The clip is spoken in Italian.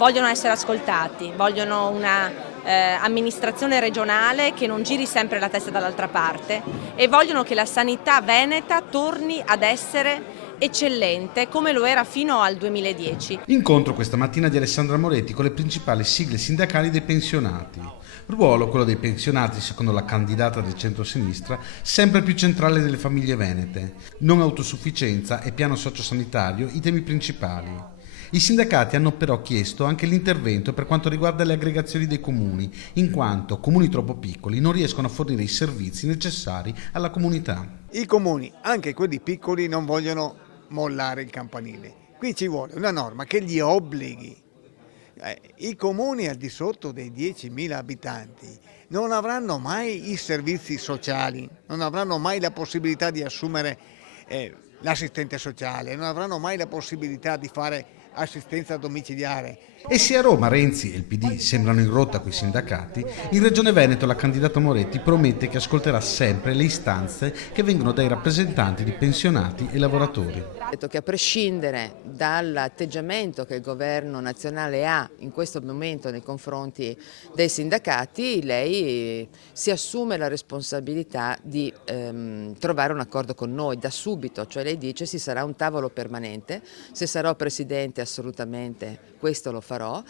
vogliono essere ascoltati, vogliono una amministrazione regionale che non giri sempre la testa dall'altra parte e vogliono che la sanità veneta torni ad essere eccellente come lo era fino al 2010. Incontro questa mattina di Alessandra Moretti con le principali sigle sindacali dei pensionati. Ruolo, quello dei pensionati, secondo la candidata del centro-sinistra, sempre più centrale delle famiglie venete. Non autosufficienza e piano sociosanitario i temi principali. I sindacati hanno però chiesto anche l'intervento per quanto riguarda le aggregazioni dei comuni, in quanto comuni troppo piccoli non riescono a fornire i servizi necessari alla comunità. I comuni, anche quelli piccoli, non vogliono mollare il campanile. Qui ci vuole una norma che li obblighi. I comuni al di sotto dei 10.000 abitanti non avranno mai i servizi sociali, non avranno mai la possibilità di assumere l'assistente sociale, non avranno mai la possibilità di fare assistenza domiciliare. E se a Roma Renzi e il PD sembrano in rotta coi sindacati, in Regione Veneto la candidata Moretti promette che ascolterà sempre le istanze che vengono dai rappresentanti di pensionati e lavoratori. Ha detto che a prescindere dall'atteggiamento che il governo nazionale ha in questo momento nei confronti dei sindacati, lei si assume la responsabilità di trovare un accordo con noi da subito, cioè lei dice ci sarà un tavolo permanente, se sarò presidente assolutamente questo lo farò,